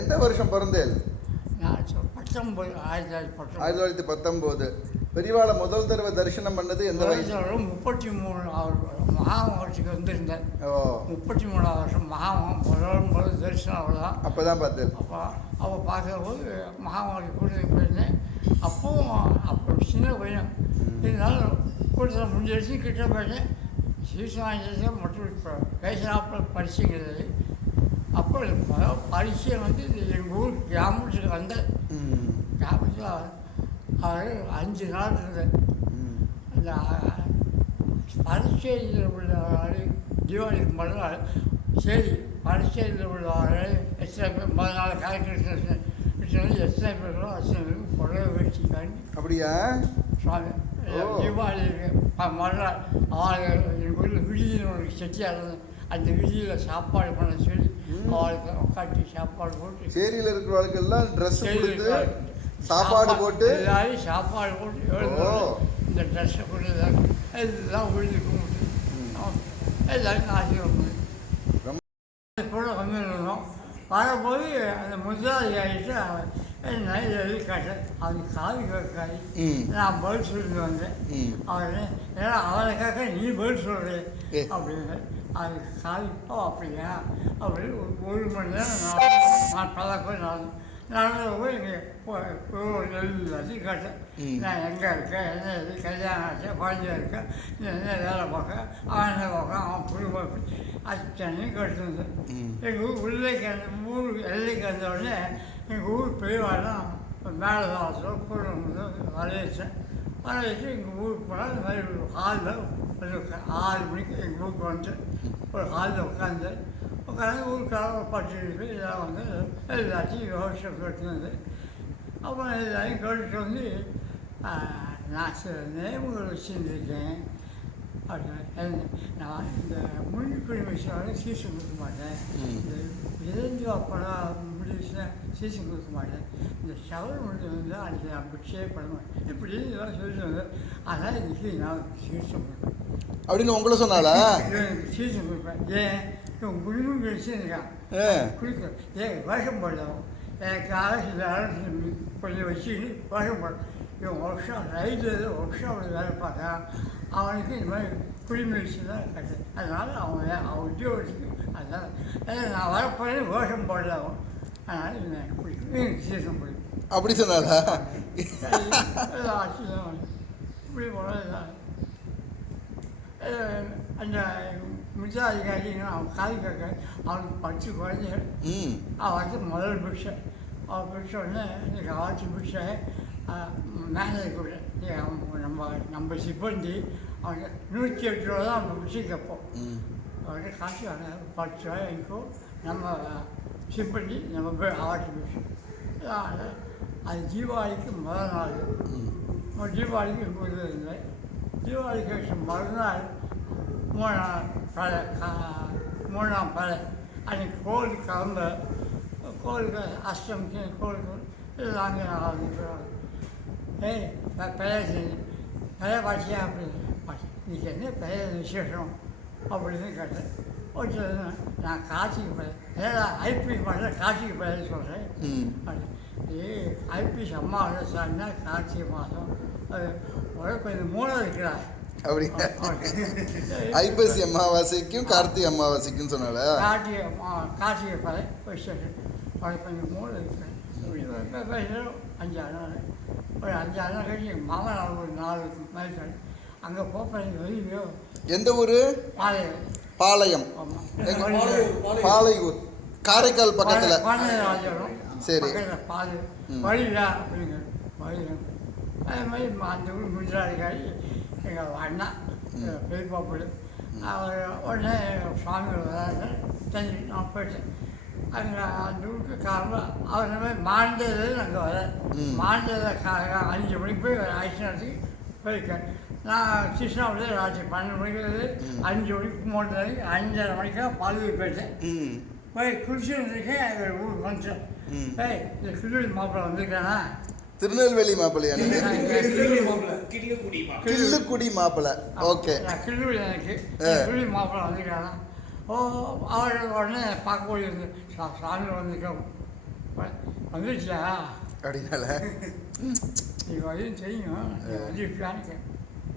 எந்த வருஷம் பிறந்தேன்? நான் 1919. பெரியவாளை முதல் தடவை தரிசனம் பண்ணது எந்த வயசு? 33 மகாமகத்துக்கு வந்திருந்தேன். 33ஆவது வருஷம் முதல் தரிசனம் அவ்வளோதான். அப்போ தான் பார்த்தேன். அப்போ பார்க்கும்போது மகாமகத்துக்கு கூட்டத்துக்கு போயிருந்தேன். அப்போ சின்ன பையன் இருந்தாலும் கூட்டத்தில் முடிஞ்சிருச்சு. கிட்ட போயிட்டேன். சீசன் மற்றும் இப்போ பேசினாப்பில் பரிசுங்கிறது. அப்போ பரிசை எங்கள் ஊர் கிராமத்துக்கு வந்த கிராமத்தில் அவர் 5 நாள் இருந்தேன். அந்த பரிசையில் உள்ள தீபாவளிக்கு மறுநாள் சரி பரிசையில் உள்ளவர்கள் எத்தனை பேர் மறுநாள் கலெக்டர் எத்தனை பேர்களோ அத்தனை பேருக்கு புடவை வச்சுக்காங்க. அப்படியா சுவாமி தீபாவளிக்கு மறுநாள் எங்கள் ஊரில் விடுதியில் ஒரு செட்டியாக இருந்தது. அந்த விடுதியில் சாப்பாடு பண்ண சொல்லி அவளுக்கு உட்காந்து சாப்பாடு போட்டு சேரியில் இருக்கிறவர்களுக்கெல்லாம் ட்ரெஸ் கொடுத்து சாப்பாடு போட்டு எல்லாரும் சாப்பாடு போட்டு இந்த ட்ரெஸ்ஸை போட்டு எல்லாம் உழுது கும்பிட்டு எல்லாருக்கும் ஆசீர்வாதம் கூட வந்துருந்தோம். வரும்போது அந்த முதலாளிகிட்ட என்ன எழுதி காட்டேன். அவனுக்கு காது கேட்காது. நான் பதில் சொல்லிட்டு வந்தேன். அவன் ஏன்னா அவனை கேட்க நீ பதில் சொல்கிறேன் அப்படின்னு அதுக்கு காது அப்படியா அப்படின்னு 1 மணி நேரம் நான் பழக்கம் நடந்து போய் இங்கே எழுதி காட்டேன். நான் எங்கே இருக்கேன், என்ன இது கல்யாணம் ஆச்சு, குழந்தைய இருக்கேன், என்ன வேலை பார்க்க, அவன் என்ன பார்க்க, அவன் குடும்பம் அத்தனையும் கட்டுறது. எங்கள் ஊர் உள்ளேக்கு அந்த ஊர் எல்லைக்கு வந்த உடனே எங்கள் ஊர் பெரியவாடம் மேலே தான் கூட வரையச்சேன். வரையச்சு எங்கள் ஊருக்கு போனால் இந்த மாதிரி ஒரு ஹாலில் 6 மணிக்கு எங்கள் ஊருக்கு வந்து ஒரு ஹாலில் உட்காந்து ஊருக்காக 10 பேர் எல்லாம் வந்து எல்லாத்தையும் யோசிச்சு கட்டுனது. அப்புறம் எல்லாரையும் கேட்டுட்டு வந்து நான் சில நினைவுகள் வச்சுருக்கேன். நான் இந்த முன்குடிமை சேவை சீசன் கொடுக்க மாட்டேன். இந்த இறைஞ்சிவா படம் முடிச்சுன்னா சீசன் கொடுக்க மாட்டேன். இந்த ஷவர் முடிஞ்சு வந்து அன்றைக்கி நான் பிக்ஷே பண்ண மாட்டேன். இப்படி இதெல்லாம் சொல்லிட்டு வந்தேன். அதனால் இன்றைக்கி நான் சீசன் கொடுப்பேன் அப்படின்னு உங்களை சொன்னாலா? சீசன் கொடுப்பேன். ஏன் இவன் குடும்பம் வச்சுருக்கான் குடிக்க வேஷம் போடலாம். எனக்கு அரசு கொஞ்சம் வச்சுக்கிட்டு வேஷம் போடலாம். இவன் ஒர்க் ஷாப் ரயிலில் ஒர்க் ஷாப்பில் வேலை பார்க்குறான். அவனுக்கு இந்த மாதிரி குடிமுயற்சி தான் கட்டு. அதனால் அவன் உத்தியோகத்துக்கு அதனால் நான் வரப்போது வேஷம் போடலாம். அதனால் எனக்கு பிடிக்கும், சீசன் பிடிக்கும். அப்படி சொன்னாலா? ஆட்சி தான் இப்படி போனால் அந்த முதலாளிக்காரி அவன் காது கேட்க அவனுக்கு 10 குழந்தைகள். அவன் முதல் பிக்ஷை. அவன் பிடிச்ச உடனே எனக்கு ஆட்சி பிக்ஷை மேலே கூட நம்ம சிப்பந்தி அவங்க 108 ரூபா தான் நம்ம பிக்ஷை கேட்போம். அவர்கிட்ட காசு வாங்க 10 ரூபாய் வாங்கிக்கோ. நம்ம சிப்பந்தி நம்ம ஆட்சி பிக்ஷை. அது தீபாவளிக்கு முதல் நாள். தீபாவளிக்கு போது இருந்தேன். தீபாவளிக்கு மறுநாள் 3ஆம் பலை அன்றைக்கி கோவிலுக்கு கிளம்ப கோவிலுக்கு அஷ்டமிக்கு கோவிலுக்கு நாங்கள் பெயர் பாட்டியா அப்படின்னு இன்றைக்கி என்ன பெயர் விசேஷம் அப்படின்னு கேட்டேன். ஒரு நான் காட்சிக்கு பெயர் ஏன்னா ஐபிஎஸ் மாதம் காட்சிக்கு பெயர் சொல்கிறேன். ஐபிஎஸ் அம்மாவோட சார்னா கார்த்திகை மாதம் அது கொஞ்சம் மூலம் இருக்கிறார். அப்படி ஐப்பசி அமாவாசைக்கும் கார்த்திகை அமாவாசைக்கும் சொன்னால கார்த்திகை பலை விசேஷம் கொஞ்சம் மூலம் இருக்கிறேன். 5-6 நாள் ஒரு 5-6 நாள் கழிச்சு எங்கள் மாமனார் ஒரு 4 மைல் அங்கே போகிறேன். வெளியோ எந்த ஊர்? பாளையம். பாளையம். பாளையூர் காரைக்கால் பக்கத்தில். பாளையம் சரி பாது வழியா அப்படிங்க வழி. அதே மாதிரி அந்த ஊர் முதலாளிக்காரி எங்கள் அண்ணா பெரியப்பாப்பிடு அவர் உடனே சுவாமிகள் வராங்க. தண்ணி நான் போயிட்டேன். அங்கே அந்த ஊருக்கு காரணம் அவர் மாதிரி மாண்டதில் அங்கே வர மாண்டதில் 5 மணிக்கு போய் ஆக்சிடென்ட்டுக்கு போயிருக்கேன். நான் கிருஷ்ணாவில் ராத்திரி 12 மணிக்கு 5 மணிக்கு 3 மணிக்கு 5:30 மணிக்காக பாலூர் போயிட்டேன். போய் குடிச்சிருந்துருக்கேன். ஊருக்கு வந்துட்டேன். இந்த கிள்ளூரி மாப்பிள்ளை வந்திருக்கானா? திருநெல்வேலி மாப்பிள்ளையா? கிள்ளுக்குடி மாப்பிள்ளை. ஓகே கிள்ளூரி எனக்கு கிள்ளூரி மாப்பிள்ளை வந்திருக்கானா? அவர் உடனே பார்க்க போயிருந்தேன். சாமி வந்திருக்கோம் வந்துருச்சா அப்படின்னால நீ வரையும் தெரியும் நீ வந்துருச்சான்னு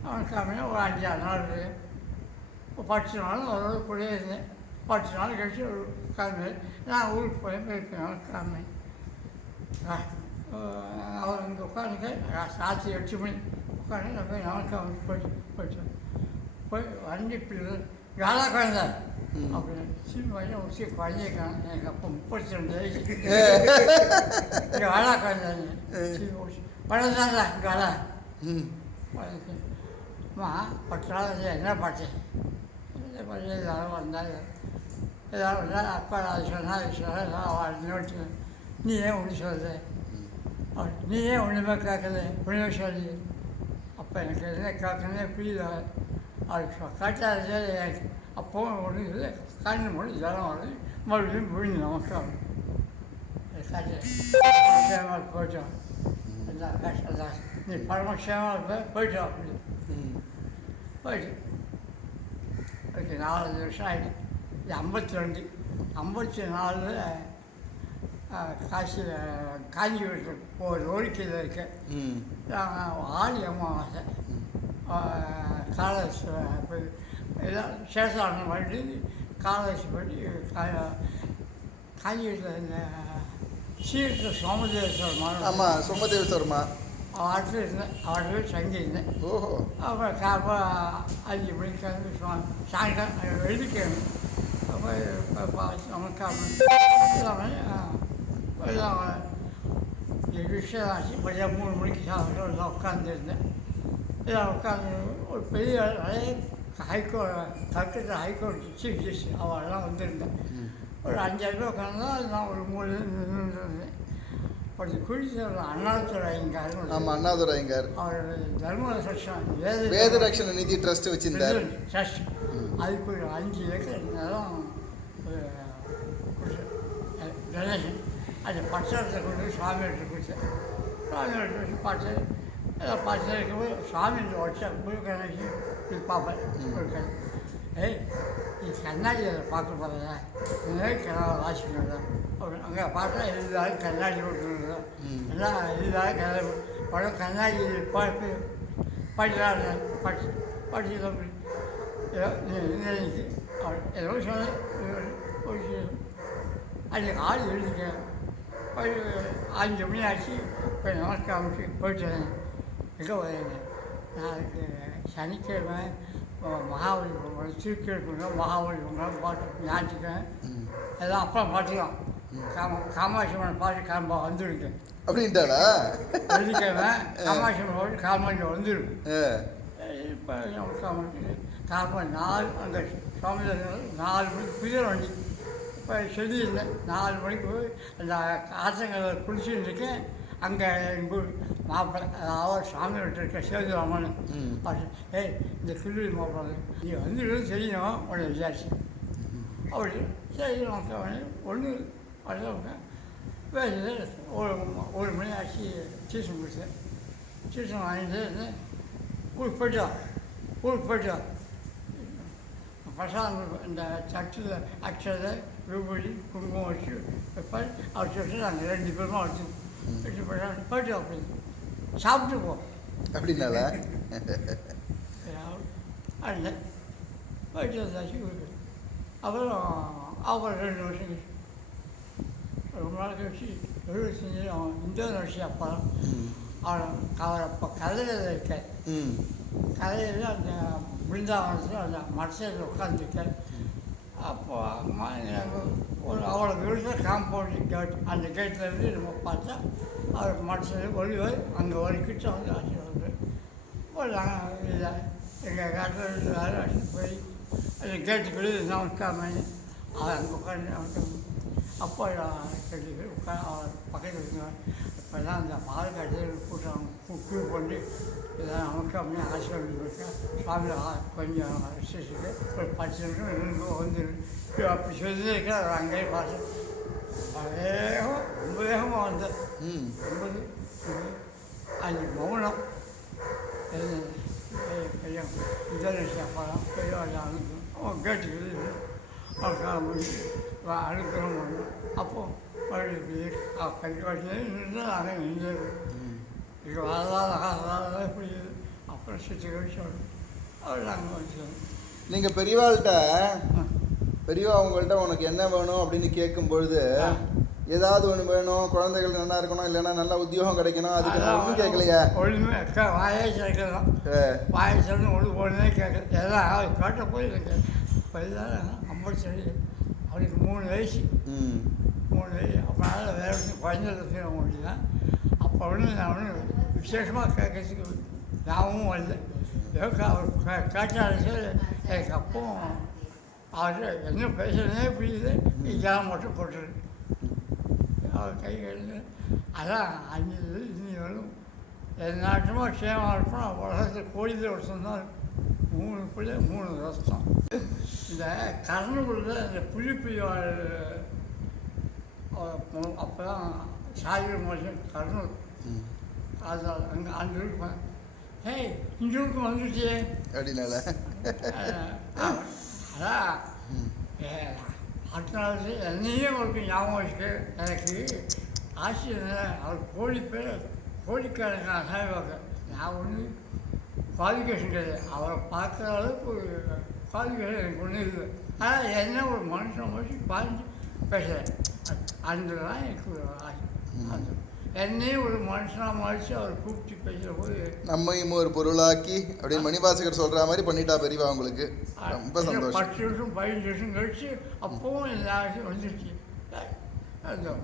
அவன் காமினா ஒரு 5-6 நாள் இருக்கு. ஒரு 10 நாள் ஒரு கூடயே இருந்தேன். 10 நாள் கழிச்சு ஒரு கிளம்பி நான் ஊருக்கு போய் போயிருப்பேன் கிளம்பி அவர் இங்கே உட்காந்துட்டு ராத்திரி 8 மணி உட்காந்து நான் போய் நமக்கு போய் வண்டி பிள்ளை காலா குழந்தை அப்படின்னு சின்ன வயதில் முடிச்சு குழந்தைய காணும். எனக்கு அப்போ 32 வயசு. இங்கே காலா குழந்தை பழந்தாங்க காலா அம்மா 10 நாள் என்ன பார்த்தேன் எல்லாரும் வந்தாங்க. எல்லாரும் வந்தால் அப்பா அது சொன்னால் அவள் நோட்டு நீ ஏன் ஒன்று சொல்லுது நீ ஏன் ஒன்றுமே கேட்கல ஒன்றுமே சொல்லி அப்போ எனக்கு என்ன கேட்கணுன்னே புரியல. அது காட்டாது எனக்கு அப்போவும் ஒன்றும் இல்லை. கண்ணு மட்டும் ஜலம் வருது மறுபடியும் புரிஞ்சு நமஸ்காரம் காட்டு போயிட்டோம். எல்லாம் கஷ்டம் நீ பரமக்ஷேமாக இருப்ப போயிட்டோம் அப்படி போயிட்டு ஓகே 4 வருஷம் ஆகிடுச்சு. இது 52 54 காசியில் காஞ்சிபுரத்தில் ஒரு ஓரிக்கையில் இருக்கேன். ஆடி அமாவாசை காலேஜ் போய் எல்லாம் சேஷாரணம் பண்ணி காலேஜ் பண்ணி காஞ்சிபுரத்தில் இந்த சீரத்தில் சோமதேஸ்வரர் மரம். ஆமாம் சோமதேஸ்வரமா அவர்கிட்ட இருந்தேன். அவர்கிட்ட தங்கியிருந்தேன். ஓஹோ அப்புறம் காப்பா 5 மணிக்கு கிளம்பி சாயங்காலம் வெள்ளிக்கிழமை நமஸ்காரம் எல்லாம் விஷயமாச்சு. மதியம் 3 மணிக்கு சாப்பிட்டு எல்லாம் உட்காந்துருந்தேன். எல்லாம் உட்காந்து ஒரு பெரிய கல்கத்தா ஹைகோர்ட் சீஃப் ஜஸ்டிஸ் அவெல்லாம் வந்திருந்தேன். ஒரு 5-6 பேர் உட்காந்து நான் ஒரு 3 நின்றுருந்தேன். ஒரு குறித்த அண்ணாதுரை ஐயங்கார். ஆமாம் அண்ணாதுரை ஐயங்கார். அவர் தர்மரக்ஷன் வேதரக்ஷண நிதி ட்ரஸ்ட் வச்சிருந்தார். ட்ரஸ்ட் அதுக்கு ஒரு 5 ஏக்கர் நிலம் டொனேஷன். அந்த பட்சத்தை கொண்டு சாமிகிட்ட கொடுத்தேன். சாமிகிட்ட வச்சு பார்த்தேன். எல்லாம் பார்த்து இருக்கும்போது சாமி வச்ச முழுக்கணக்கு இது பார்ப்பேன். முழுக்கண் நீ கண்ணாடியில் பார்க்க போகிறதா கிணறு வாசிக்கணும்ல அப்படின்னு அங்கே பார்த்தா எல்லாரும் கண்ணாடி ஓட்டுறது எல்லாம் எல்லாரும் கிணறு படம் கண்ணாடி பார்த்து படிக்கிறாங்க படிச்சு இன்னைக்கு ஏதோ சொன்னேன். அன்றைக்கி ஆள் எழுதிக்கேன். 5 மணி ஆச்சு. போய் நமஸ்காரம் போயிட்டேன். எங்கே வரேங்க நாளைக்கு சனிக்கிழமை மகாபலிபுரம் திருக்கேற்கணும் மகாபலிபுரம் பாட்டு ஞாயிற்றுக்கிழமை எல்லாம் அப்புறம் பார்த்துக்கலாம். காமாட்சி அம்மன் பாட்டு காம்பா வந்துடுங்க அப்படின்ட்டாடா. வெள்ளிக்கிழமை காமாட்சி அம்மன் பாட்டு காமாட்சி வந்துடும். இப்போ காமா 4 அங்கே சுவாமி 4 மணிக்கு புதிய வண்டி இப்போ சொல்லியிருந்தேன். 4 மணிக்கு போய் அந்த ஆற்றங்களை குளிச்சுட்டு இருக்கேன். அங்கே எங்கள் மாப்பிள்ளை அதாவது சாமி விட்டுருக்க சேதுராமன் பார்த்து இந்த கிள்ளி மாப்பிள்ளை நீ வந்துடும் தெரியணும் உன்னை விசாரிச்சு அப்படி சரி நமக்கு ஒன்று வரவங்க பேசுது. ஒரு மணி ஆச்சு டியூஷன் கொடுத்தேன். டியூஷன் வாங்கிட்டு இருந்தேன். ஊருக்கு போயிட்டோம். பிரசாதம் இந்த சட்டில் அக்ஷதை விபூதி குங்குமம் வச்சு வைப்பார். அவர் சொல்லிட்டு நாங்கள் 2 பேருமா வச்சு போயிட்டு அப்படின்னு சாப்பிட்டு போ அப்படின்னால அல்ல போயிட்டு வந்தாச்சு வீட்டு. அப்புறம் அவங்க 2 வருஷம் கழிச்சு ரொம்ப நாள் கழிச்சு 75 அவன் இந்தோனேஷியா படம் அவர் அப்போ கதையில் இருக்க கதையில் அந்த பிருந்தாவனத்தில் அந்த மடசையில் உட்காந்துருக்கேன். அப்போ அம்மா ஒரு அவ்வளோ தூரத்தில் காம்பவுண்ட் கேட் அந்த கேட்லேருந்து நம்ம பார்த்தா அவர் மடசையில் ஒளிவர் அங்கே வரைக்கிட்ட வந்து ஆசீர்வாது ஒரு இல்லை எங்கள் காட்டில் வேறு போய் அந்த கேட்டுக்குள்ளே நமஸ்காரம் அவர் அங்கே உட்காந்து அப்போ சொல்லி அவர் பக்கத்தில் இருந்தார். இப்போ தான் அந்த பாலக்காட்டில் கூட்டம் கூ கொண்டு இதெல்லாம் நமஸ்காரம் ஆசீர்வாதம் கொடுத்தேன். சுவாமி கொஞ்சம் விசேஷத்துக்கு ஒரு 10 நிமிஷம் இருந்து வந்து அப்படி சொல்லியிருக்கேன். அவர் அங்கேயே பார்த்தேன். ரொம்ப வேகமாக வந்தேன். 50 அஞ்சு மௌனம் இந்தோனேஷியா படம் பெரிய அனுப்பும் அவன் கேட்டுக்கிட்டு அவன் அனுக்கிறோம் பண்ணோம். அப்போது அப்படி கை காட்டிலே நின்று நாங்கள் நின்று இது வரலாறு புரியுது அப்புறம் சுற்றி கழிச்சு அவர் நாங்கள் வச்சோம். நீங்கள் பெரியவாள்கிட்ட பெரியவா அவங்கள்ட்ட உனக்கு என்ன வேணும் அப்படின்னு கேட்கும் பொழுது ஏதாவது ஒன்று வேணும், குழந்தைகள் நல்லா இருக்கணும், இல்லைன்னா நல்லா உத்தியோகம் கிடைக்கணும், அதுக்கு நான் ஒன்றும் கேட்கலையா? ஒன்றுமே வாயே சேர்க்கலாம், வாயை சேர்ந்து ஒன்றுமே கேட்கல. எல்லாம் கேட்ட போய் இப்போ இதான் 57 அவனுக்கு 3 வயசு 3 வயசு. அப்போனால வேறு ஒன்று குழந்தைங்க முடியல. அப்போ ஒன்று நான் ஒன்று விசேஷமாக கேட்கறதுக்கு ஞாபகமும் வரல. அவர் கேட்டாலும் சரி எனக்கு அப்பவும் அவர் என்ன பேசுகிறதே புரியுது, இதெல்லாம் மட்டும் போட்டுரு அவர் கை கழிந்து. அதான் 5 இன்னி வரும் நாட்டுமா க்ஷேமாக இருக்கணும். உலகத்தில் கோடியில் ஒருத்தம் தான் 3 பிள்ளை 3 ரசம். இந்த கர்ணகுடியில் இந்த புலிப்பிரிவாள் அப்போ தான் சாகிற மாதம் கர்ணூர் அதனால் அங்கே அங்கே இருப்பேன். ஏய் இங்கே இருக்கும் வந்துச்சு அப்படின்னால அதான் அடுத்த நாள் என்னையும் அவருக்கு ஞாபகம் வச்சுக்கு. எனக்கு ஆசிரியர் அவர் கோழிக்காரங்க சாய்வாங்க. நான் ஒன்று குவாலிஃபிகேஷன் கிடையாது, அவரை பார்க்குற அளவுக்கு குவாலிஃபிகேஷன் எனக்கு ஒன்றும் இல்லை. ஆனால் என்ன ஒரு மனுஷன் வச்சு பாஞ்சு பேசுகிறேன், அதுதான் எனக்கு ஒரு ஆசை. அது என்னையும் ஒரு மனுஷனாக மதிச்சு அவர் கூப்பிட்டு பேசுகிற போது நம்மையும் ஒரு பொருளாக்கி அப்படின்னு மணிவாசகர் சொல்கிற மாதிரி பண்ணிட்டா பெரியவா உங்களுக்கு. ரொம்ப சந்தோஷம். 10 வருஷம் 15 வருஷம் கழிச்சு அப்பவும் இந்த ஆசை வந்துச்சு. அதுதான்